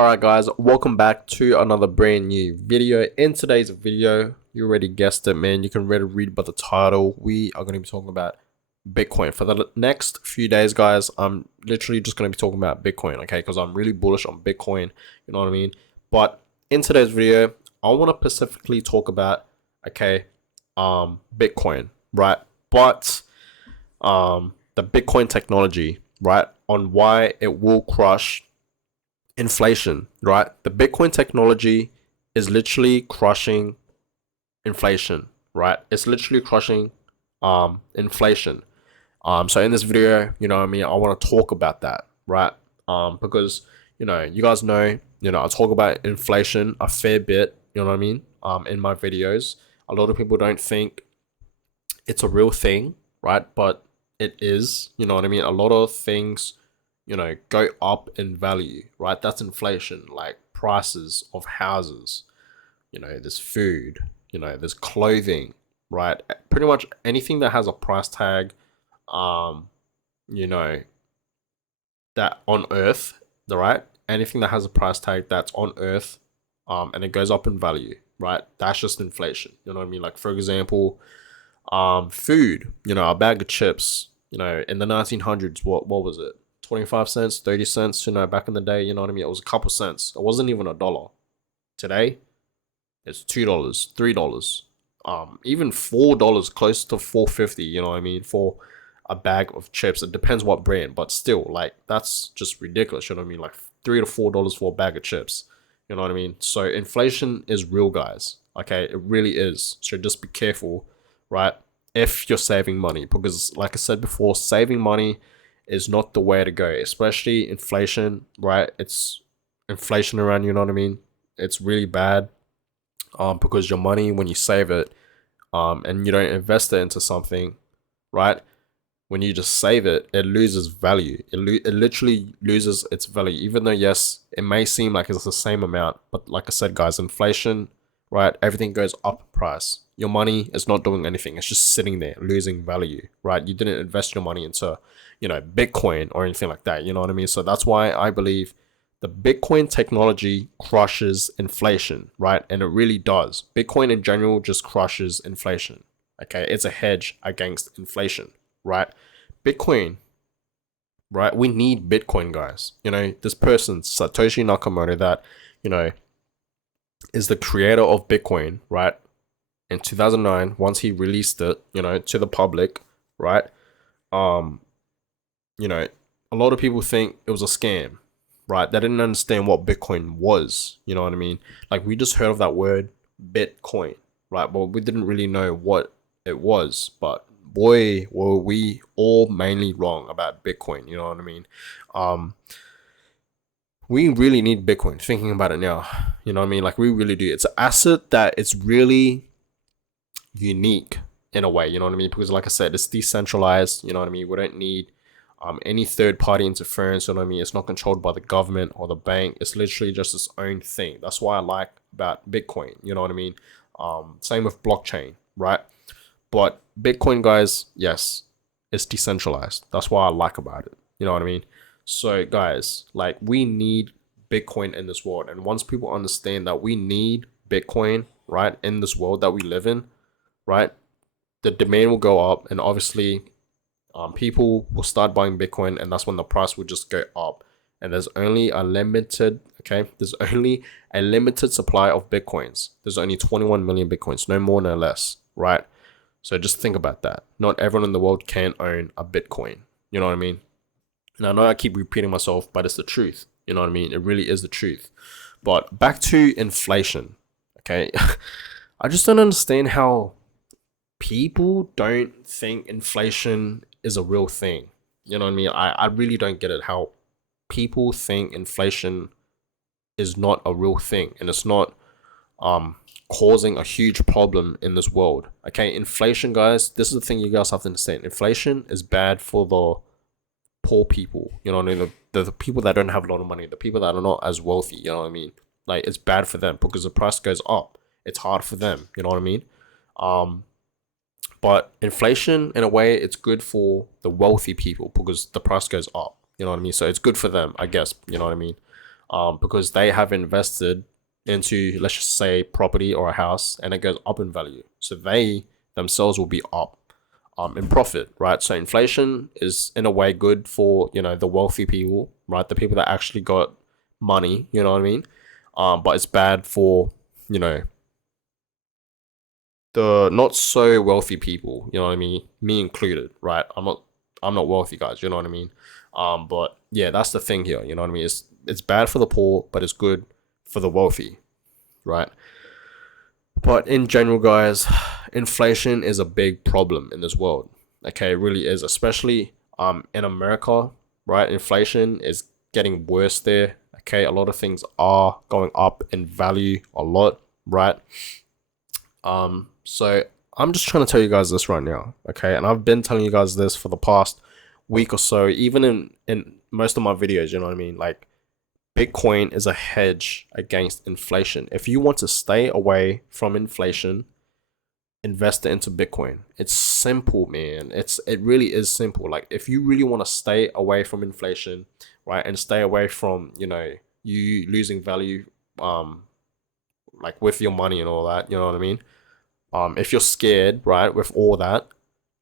Alright guys, welcome back to another brand new video. In today's video, you already guessed it, man. You can already read by the title. We are going to be talking about Bitcoin. For the next few days, guys, I'm literally just going to be talking about Bitcoin, okay? Because I'm really bullish on Bitcoin, you know what I mean? But in today's video, I want to specifically talk about, okay, Bitcoin, right? But the Bitcoin technology, right? On why it will crush inflation, right? The Bitcoin technology is literally crushing inflation, right? It's literally crushing inflation. So in this video, you know what I mean, I want to talk about that, right? Because you guys know, I talk about inflation a fair bit, you know what I mean? In my videos. A lot of people don't think it's a real thing, right? But it is, you know what I mean? A lot of things go up in value, right? That's inflation, like prices of houses, there's food, there's clothing, right? Pretty much anything that has a price tag, um, you know, that on earth, right? Anything that has a price tag that's on earth, and it goes up in value, right? That's just inflation. You know what I mean? Like for example, food, a bag of chips, in the 1900s, what was it? 25 cents, 30 cents, back in the day, you know what I mean? It was a couple cents. It wasn't even a dollar. Today, it's $2, $3, even $4, close to 4.50, you know what I mean, for a bag of chips. It depends what brand, but still, like, that's just ridiculous, you know what I mean? Like $3 to $4 for a bag of chips. You know what I mean? So inflation is real, guys. Okay, it really is. So just be careful, right? If you're saving money, because like I said before, saving money is not the way to go, especially inflation, right? It's inflation around, you know what I mean? It's really bad, because your money, when you save it, and you don't invest it into something, right? When you just save it, it loses value. It literally loses its value, even though, yes, it may seem like it's the same amount. But like I said, guys, inflation, right? Everything goes up in price. Your money is not doing anything. It's just sitting there, losing value, right? You didn't invest your money into, Bitcoin or anything like that. You know what I mean? So that's why I believe the Bitcoin technology crushes inflation, right? And it really does. Bitcoin in general just crushes inflation. Okay, it's a hedge against inflation, right? Bitcoin, right? We need Bitcoin, guys. This person, Satoshi Nakamoto, that, you know, is the creator of Bitcoin, right? In 2009, once he released it, to the public, right? Um, a lot of people think it was a scam, right? They didn't understand what Bitcoin was, you know what I mean? Like we just heard of that word Bitcoin, right? But we didn't really know what it was. But boy, were we all mainly wrong about Bitcoin, you know what I mean? Um, we really need Bitcoin, thinking about it now, you know what I mean? Like we really do. It's an asset that it's really unique in a way, you know what I mean? Because like I said, it's decentralized, you know what I mean? We don't need any third party interference, you know what I mean? It's not controlled by the government or the bank. It's literally just its own thing. That's why I like about Bitcoin, you know what I mean? Same with blockchain, right? But Bitcoin, guys, yes, it's decentralized. That's what I like about it. You know what I mean? So, guys, like we need Bitcoin in this world. And once people understand that we need Bitcoin, right, in this world that we live in, right, the demand will go up. And obviously, people will start buying Bitcoin. And that's when the price will just go up. And there's only a limited, there's only a limited supply of Bitcoins. There's only 21 million Bitcoins, no more, no less, right? So just think about that. Not everyone in the world can own a Bitcoin. You know what I mean? And I know I keep repeating myself, but it's the truth. You know what I mean? It really is the truth. But back to inflation. Okay. I just don't understand how people don't think inflation is a real thing. You know what I mean? I really don't get it, how people think inflation is not a real thing and it's not causing a huge problem in this world. Okay, inflation, guys, this is the thing you guys have to understand. Inflation is bad for the poor people, you know what I mean? The people that don't have a lot of money, the people that are not as wealthy, you know what I mean? Like it's bad for them because the price goes up. It's hard for them, you know what I mean? But inflation, in a way, it's good for the wealthy people because the price goes up, you know what I mean? So it's good for them, I guess, you know what I mean? because they have invested into, let's just say, property or a house, and it goes up in value. So they themselves will be up in profit, right? So inflation is in a way good for, you know, the wealthy people, right? The people that actually got money, you know what I mean? But it's bad for, you know, the not so wealthy people, you know what I mean? Me included, right? I'm not wealthy, guys, you know what I mean? But yeah, that's the thing here, you know what I mean? It's bad for the poor, but it's good for the wealthy, right? But in general, guys, inflation is a big problem in this world. Okay, it really is, especially in America, right? Inflation is getting worse there. Okay, a lot of things are going up in value a lot, right? So I'm just trying to tell you guys this right now, okay? And I've been telling you guys this for the past week or so, even in most of my videos, you know what I mean? Like, Bitcoin is a hedge against inflation. If you want to stay away from inflation, invest it into Bitcoin. It's simple, man. It really is simple. Like, if you really want to stay away from inflation, right, and stay away from, you know, you losing value, like with your money and all that, you know what I mean? If you're scared, right, with all that,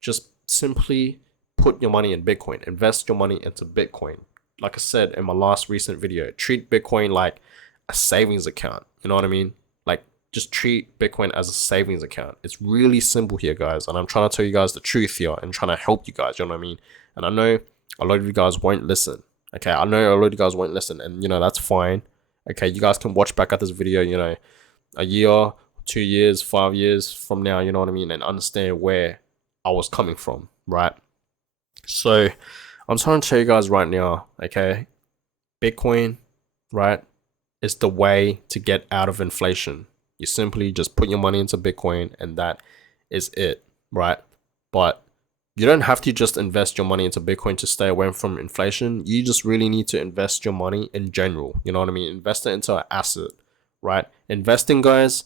just simply put your money in Bitcoin. Invest your money into Bitcoin. Like I said in my last recent video, treat Bitcoin like a savings account. You know what I mean? Like, just treat Bitcoin as a savings account. It's really simple here, guys. And I'm trying to tell you guys the truth here and trying to help you guys. You know what I mean? And I know a lot of you guys won't listen. Okay, I know a lot of you guys won't listen, and you know that's fine. Okay, you guys can watch back at this video, you know, a year, 2 years, 5 years from now, you know what I mean, and understand where I was coming from, right? So I'm trying to show you guys right now, okay, Bitcoin, right, is the way to get out of inflation. You simply just put your money into Bitcoin, and that is it, right? But you don't have to just invest your money into Bitcoin to stay away from inflation. You just really need to invest your money in general. You know what I mean? Invest it into an asset, right? Investing, guys,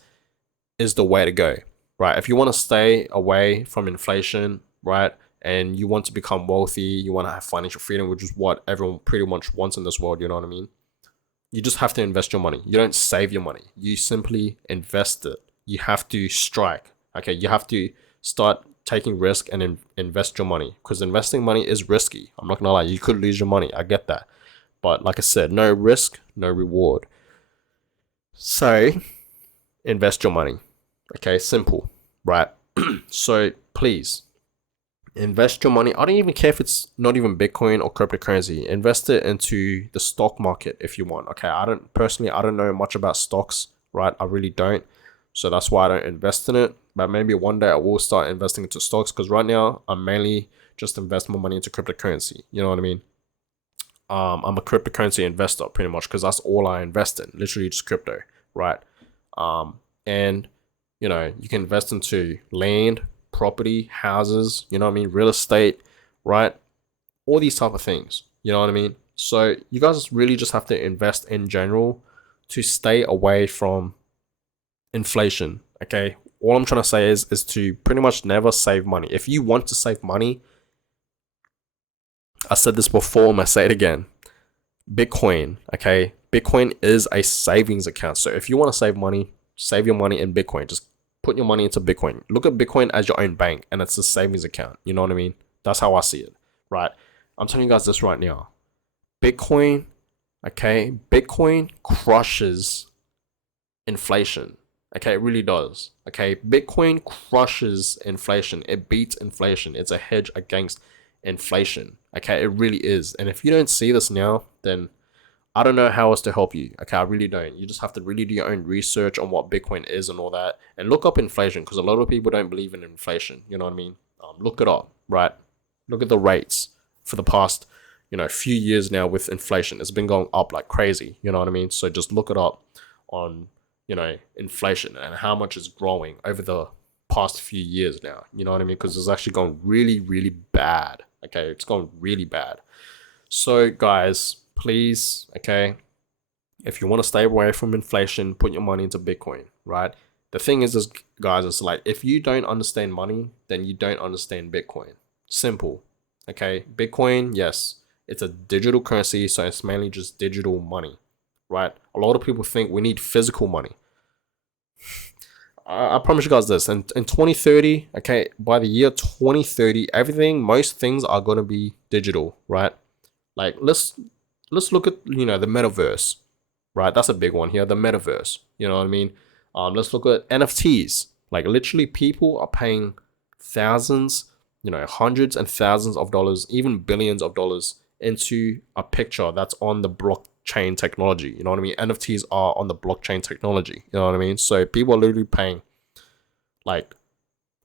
is the way to go, right? If you want to stay away from inflation, right, and you want to become wealthy, you want to have financial freedom, which is what everyone pretty much wants in this world, you know what I mean? You just have to invest your money. You don't save your money. You simply invest it. You have to strike. Okay, you have to start taking risk and invest your money, because investing money is risky. I'm not gonna lie. You could lose your money. I get that, but like I said, no risk, no reward. So invest your money. Okay, simple, right? So please invest your money. I don't even care if it's not even Bitcoin or cryptocurrency. Invest it into the stock market if you want. Okay, I don't know much about stocks, right? I really don't. So that's why I don't invest in it. But maybe one day I will start investing into stocks, because right now I'm mainly just investing my money into cryptocurrency. You know what I mean? I'm a cryptocurrency investor pretty much, because that's all I invest in, literally just crypto, right? And you know, you can invest into land, property, houses, you know what I mean, real estate, right? All these type of things, you know what I mean? So you guys really just have to invest in general to stay away from inflation, okay? All I'm trying to say is to pretty much never save money. If you want to save money, I said this before, I'm gonna say it again. Bitcoin, okay? Bitcoin is a savings account. So if you want to save money, save your money in Bitcoin. Just put your money into Bitcoin. Look at Bitcoin as your own bank, and it's a savings account. You know what I mean? That's how I see it, right? I'm telling you guys this right now. Bitcoin, okay? Bitcoin crushes inflation. Okay, it really does. Okay, Bitcoin crushes inflation. It beats inflation. It's a hedge against inflation. Okay, it really is. And if you don't see this now, then I don't know how else to help you. Okay, I really don't. You just have to really do your own research on what Bitcoin is and all that, and look up inflation, because a lot of people don't believe in inflation. You know what I mean? Look it up, right? Look at the rates for the past, you know, few years now with inflation. It's been going up like crazy. You know what I mean? So just look it up on, you know, inflation and how much it's growing over the past few years now. You know what I mean? Because it's actually going really, really bad. Okay, it's going really bad. So guys, please, okay, if you want to stay away from inflation, put your money into Bitcoin, right? The thing is guys, it's like, if you don't understand money, then you don't understand Bitcoin. Simple. Okay, Bitcoin, yes, it's a digital currency, so it's mainly just digital money, right? A lot of people think we need physical money. I promise you guys this, in 2030, okay, by the year 2030, most things are going to be digital, right? Like, let's look at, the metaverse, right? That's a big one here, the metaverse, you know what I mean? Let's look at NFTs. Like, literally, people are paying thousands, hundreds and thousands of dollars, even billions of dollars into a picture that's on the blockchain technology. You know what I mean? NFTs are on the blockchain technology. You know what I mean? So people are literally paying like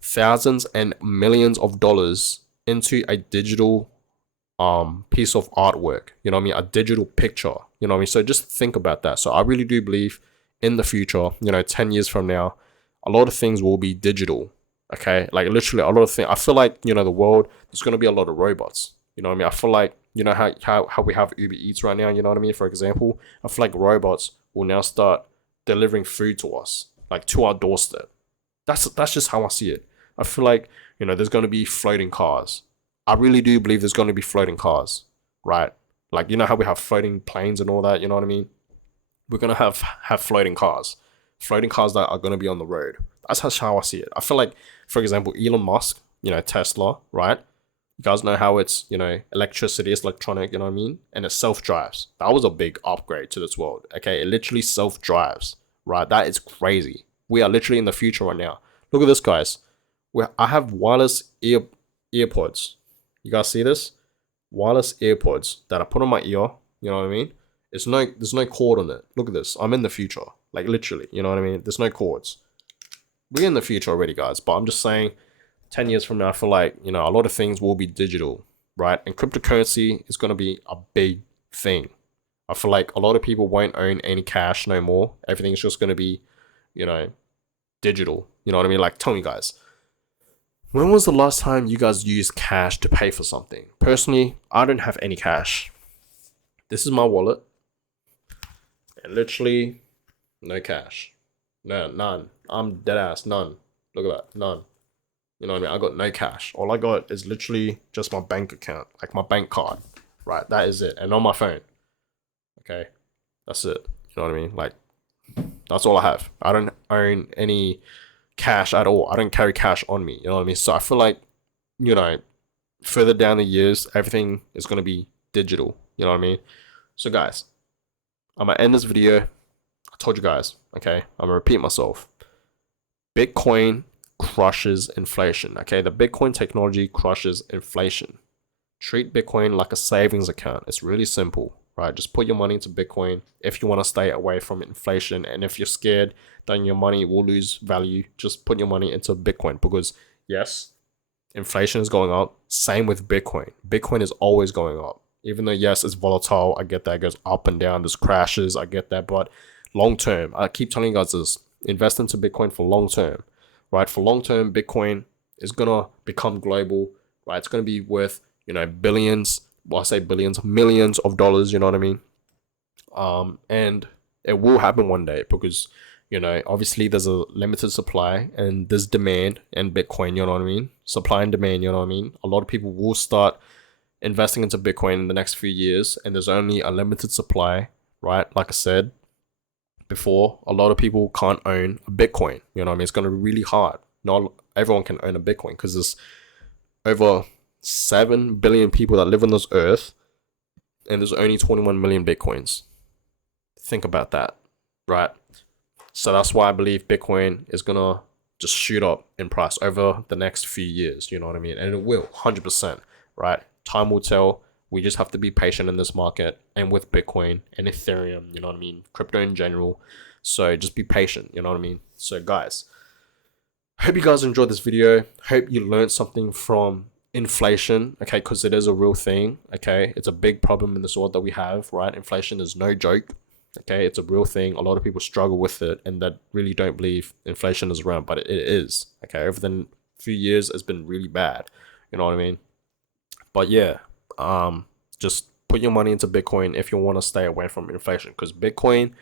thousands and millions of dollars into a digital piece of artwork. You know what I mean? A digital picture. You know what I mean? So just think about that. So I really do believe in the future, 10 years from now, a lot of things will be digital. Okay, like literally a lot of things. I feel like, the world, there's going to be a lot of robots. You know what I mean? I feel like, how we have Uber Eats right now, you know what I mean? For example, I feel like robots will now start delivering food to us, like to our doorstep. That's just how I see it. I feel like, there's going to be floating cars. I really do believe there's going to be floating cars, right? Like, how we have floating planes and all that, you know what I mean? We're going to have floating cars that are going to be on the road. That's how I see it. I feel like, for example, Elon Musk, Tesla, right? You guys know how it's, electricity is electronic, you know what I mean? And it self-drives. That was a big upgrade to this world, okay? It literally self-drives, right? That is crazy. We are literally in the future right now. Look at this, guys. I have wireless earpods. You guys see this? Wireless earpods that I put on my ear, you know what I mean? There's no cord on it. Look at this. I'm in the future. Like literally, you know what I mean? There's no cords. We're in the future already, guys. But I'm just saying, 10 years from now, I feel like, a lot of things will be digital, right? And cryptocurrency is going to be a big thing. I feel like a lot of people won't own any cash no more. Everything's just going to be, digital. You know what I mean? Like, tell me, guys, when was the last time you guys used cash to pay for something? Personally, I don't have any cash. This is my wallet. And literally, no cash. No, none. I'm dead ass. None. Look at that. None. You know what I mean? I got no cash. All I got is literally just my bank account, like my bank card. Right? That is it. And on my phone. Okay? That's it. You know what I mean? Like, that's all I have. I don't own any cash at all. I don't carry cash on me. You know what I mean? So I feel like, further down the years, everything is going to be digital. You know what I mean? So guys, I'm going to end this video. I told you guys, okay? I'm going to repeat myself. Bitcoin crushes inflation, okay? The Bitcoin technology crushes inflation. Treat Bitcoin like a savings account. It's really simple, right? Just put your money into Bitcoin if you want to stay away from inflation. And if you're scared that your money will lose value, just put your money into Bitcoin because, yes, inflation is going up. Same with Bitcoin. Bitcoin is always going up. Even though, yes, it's volatile. I get that. It goes up and down. There's crashes. I get that. But long term, I keep telling you guys this. Invest into Bitcoin for long term, right? For long term, Bitcoin is going to become global, right? It's going to be worth, billions. Well, I say billions, millions of dollars. You know what I mean? And it will happen one day because, obviously there's a limited supply and there's demand in Bitcoin. You know what I mean? Supply and demand. You know what I mean? A lot of people will start investing into Bitcoin in the next few years, and there's only a limited supply, right? Like I said before, a lot of people can't own a Bitcoin. You know what I mean? It's going to be really hard. Not everyone can own a Bitcoin because there's over 7 billion people that live on this earth, and there's only 21 million Bitcoins. Think about that, right? So that's why I believe Bitcoin is going to just shoot up in price over the next few years. You know what I mean? And it will, 100%, right? Time will tell. We just have to be patient in this market and with Bitcoin and Ethereum, you know what I mean? Crypto in general. So just be patient, you know what I mean? So guys, hope you guys enjoyed this video. Hope you learned something from inflation, okay? Because it is a real thing, okay? It's a big problem in this world that we have, right? Inflation is no joke, okay? It's a real thing. A lot of people struggle with it and that really don't believe inflation is around, but it is, okay? Over the few years, it's been really bad, you know what I mean? But yeah, just put your money into Bitcoin if you want to stay away from inflation because Bitcoin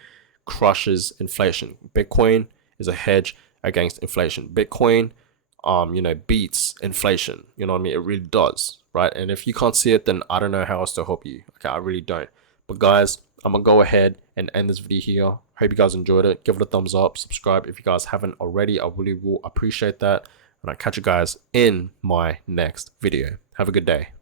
crushes inflation. Bitcoin is a hedge against inflation. Bitcoin, beats inflation. You know what I mean? It really does, right? And if you can't see it, then I don't know how else to help you. Okay, I really don't. But guys, I'm gonna go ahead and end this video here. Hope you guys enjoyed it. Give it a thumbs up, subscribe if you guys haven't already. I really will appreciate that. And I'll catch you guys in my next video. Have a good day.